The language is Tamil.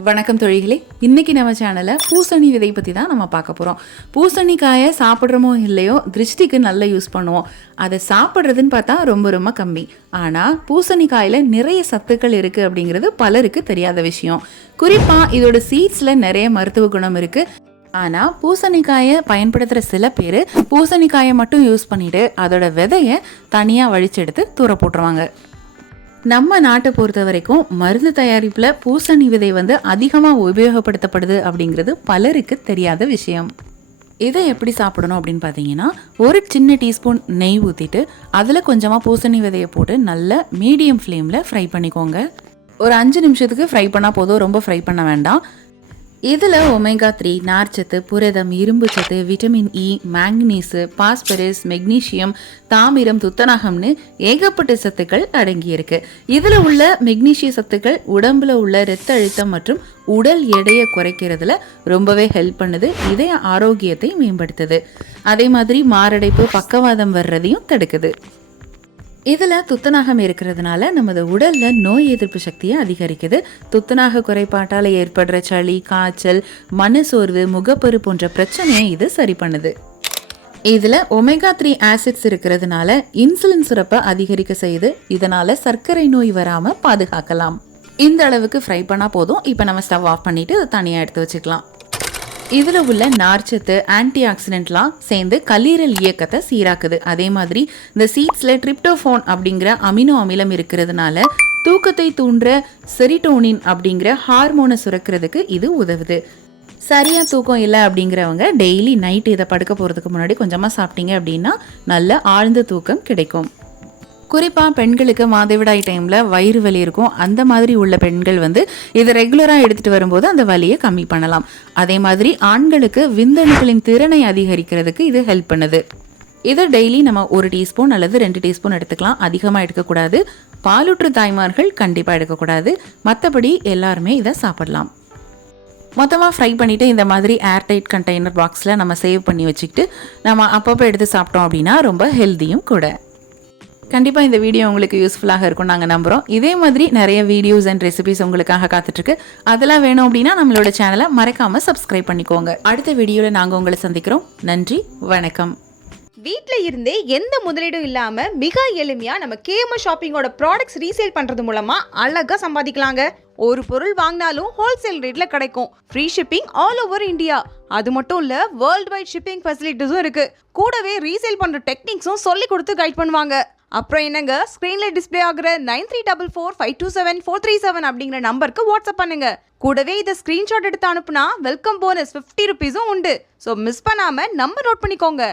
வணக்கம் தொழிகளே. இன்னைக்கு நம்ம சேனலில் பூசணி விதை பற்றி தான் நம்ம பார்க்க போகிறோம். பூசணிக்காயை சாப்பிட்றோமோ இல்லையோ திருஷ்டிக்கு நல்லா யூஸ் பண்ணுவோம். அதை சாப்பிட்றதுன்னு பார்த்தா ரொம்ப ரொம்ப கம்மி. ஆனால் பூசணிக்காயில் நிறைய சத்துக்கள் இருக்குது அப்படிங்கிறது பலருக்கு தெரியாத விஷயம். குறிப்பாக இதோட சீட்ஸில் நிறைய மருத்துவ குணம் இருக்குது. ஆனால் பூசணிக்காயை பயன்படுத்துகிற சில பேர் பூசணிக்காயை மட்டும் யூஸ் பண்ணிவிட்டு அதோட விதையை தனியாக வழிச்செடுத்து தூர போட்டுருவாங்க. நம்ம நாட்டை பொறுத்த வரைக்கும் மருந்து தயாரிப்பில் பூசணி விதை அதிகமாக உபயோகப்படுத்தப்படுது அப்படிங்கிறது பலருக்கு தெரியாத விஷயம். இதை எப்படி சாப்பிடணும் அப்படின்னு பார்த்தீங்கன்னா, ஒரு சின்ன டீஸ்பூன் நெய் ஊற்றிட்டு அதில் கொஞ்சமாக பூசணி விதையை போட்டு நல்ல மீடியம் ஃப்ளேமில் ஃப்ரை பண்ணிக்கோங்க. ஒரு 5 நிமிஷத்துக்கு ஃப்ரை பண்ணால் போதும், ரொம்ப ஃப்ரை பண்ண வேண்டாம். இதில் ஒமேகா 3, நார்ச்சத்து, புரதம், இரும்பு சத்து, vitamin E, manganese, phosphorus, magnesium, தாமிரம், துத்தநாகம்னு ஏகப்பட்ட சத்துக்கள் அடங்கியிருக்கு. இதில் உள்ள மெக்னீஷிய சத்துக்கள் உடம்புல உள்ள இரத்த அழுத்தம் மற்றும் உடல் எடையை குறைக்கிறதுல ரொம்பவே ஹெல்ப் பண்ணுது. இதய ஆரோக்கியத்தை மேம்படுத்துது. அதே மாதிரி மாரடைப்பு, பக்கவாதம் வர்றதையும் தடுக்குது. இதில் துத்தநாகம் இருக்கிறதுனால நமது உடலில் நோய் எதிர்ப்பு சக்தியை அதிகரிக்குது. துத்தநாக குறைபாட்டால் ஏற்படுற சளி, காய்ச்சல், மனசோர்வு, முகப்பரு போன்ற பிரச்சனையை இது சரி பண்ணுது. இதில் ஒமேகா 3 ஆசிட்ஸ் இருக்கிறதுனால இன்சுலின் சுரப்பை அதிகரிக்க செய்து இதனால் சர்க்கரை நோய் வராமல் பாதுகாக்கலாம். இந்த அளவுக்கு ஃப்ரை பண்ணால் போதும். இப்போ நம்ம ஸ்டவ் ஆஃப் பண்ணிவிட்டு அதை தனியாக எடுத்து வச்சுக்கலாம். இதில் உள்ள நார்ச்சத்து, ஆன்டி ஆக்சிடென்ட்லாம் சேர்ந்து கல்லீரல் இயக்கத்தை சீராக்குது. அதே மாதிரி இந்த சீட்ஸில் ட்ரிப்டோஃபான் அப்படிங்கிற அமினோ அமிலம் இருக்கிறதுனால தூக்கத்தை தூண்டுற செரிட்டோனின் அப்படிங்கிற ஹார்மோனை சுரக்கிறதுக்கு இது உதவுது. சரியாக தூக்கம் இல்லை அப்படிங்கிறவங்க டெய்லி நைட்டு இதை படுக்க போகிறதுக்கு முன்னாடி கொஞ்சமாக சாப்பிட்டீங்க அப்படின்னா நல்ல ஆழ்ந்த தூக்கம் கிடைக்கும். குறிப்பாக பெண்களுக்கு மாதவிடாய் டைமில் வயிறு வலி இருக்கும். அந்த மாதிரி உள்ள பெண்கள் இதை ரெகுலராக எடுத்துகிட்டு வரும்போது அந்த வலியை கம்மி பண்ணலாம். அதே மாதிரி ஆண்களுக்கு விந்தணுக்களின் திறனை அதிகரிக்கிறதுக்கு இது ஹெல்ப் பண்ணுது. இதை டெய்லி நம்ம 1 டீஸ்பூன் அல்லது 2 டீஸ்பூன் எடுத்துக்கலாம். அதிகமாக எடுக்கக்கூடாது. பாலூற்று தாய்மார்கள் கண்டிப்பாக எடுக்கக்கூடாது. மற்றபடி எல்லாருமே இதை சாப்பிடலாம். மொத்தமாக ஃப்ரை பண்ணிவிட்டு இந்த மாதிரி ஏர்டைட் கண்டெய்னர் பாக்ஸில் நம்ம சேவ் பண்ணி வச்சுக்கிட்டு நம்ம அப்பப்போ எடுத்து சாப்பிட்டோம் அப்படின்னா ரொம்ப ஹெல்த்தியும் கூட. கண்டிப்பாக இந்த வீடியோ உங்களுக்கு யூஸ்ஃபுல்லாக இருக்கும் நாங்கள் நம்புகிறோம். இதே மாதிரி நிறைய வீடியோஸ் அண்ட் ரெசிபிஸ் உங்களுக்காக காத்துட்ருக்கு. அதெல்லாம் வேணும் அப்படின்னா நம்மளோட சேனலை மறக்காமல் சப்ஸ்கிரைப் பண்ணிக்கோங்க. அடுத்த வீடியோவில் நாங்கள் உங்களை சந்திக்கிறோம். நன்றி, வணக்கம். வீட்டில் இருந்தே எந்த முதலீடும் இல்லாமல் மிக எளிமையாக நம்ம கேஎம்எஸ் ஷாப்பிங்கோட ப்ராடக்ட்ஸ் ரீசேல் பண்ணுறது மூலமாக அழகாக சம்பாதிக்கலாங்க. ஒரு பொருள் வாங்கினாலும் ஹோல்சேல் ரேட்டில் கிடைக்கும். Free shipping all over India. அது மட்டும் இல்லை, வேர்ல்டு வைட் ஷிப்பிங் ஃபெசிலிட்டிஸும் இருக்குது. கூடவே ரீசேல் பண்ணுற டெக்னிக்ஸும் சொல்லி கொடுத்து கைட் பண்ணுவாங்க. அப்புறம் என்னங்க, ஸ்க்ரீன்ல டிஸ்பிளே ஆகுற 9344527437 அப்படிங்கிற நம்பருக்கு வாட்ஸ்அப் பண்ணுங்க. கூடவே இதை ஸ்கிரீன்ஷாட் எடுத்து அனுப்புனா வெல்கம் போனஸ் 50 ரூபீஸும் உண்டு. ஸோ மிஸ் பண்ணாம நம்பர் நோட் பண்ணிக்கோங்க.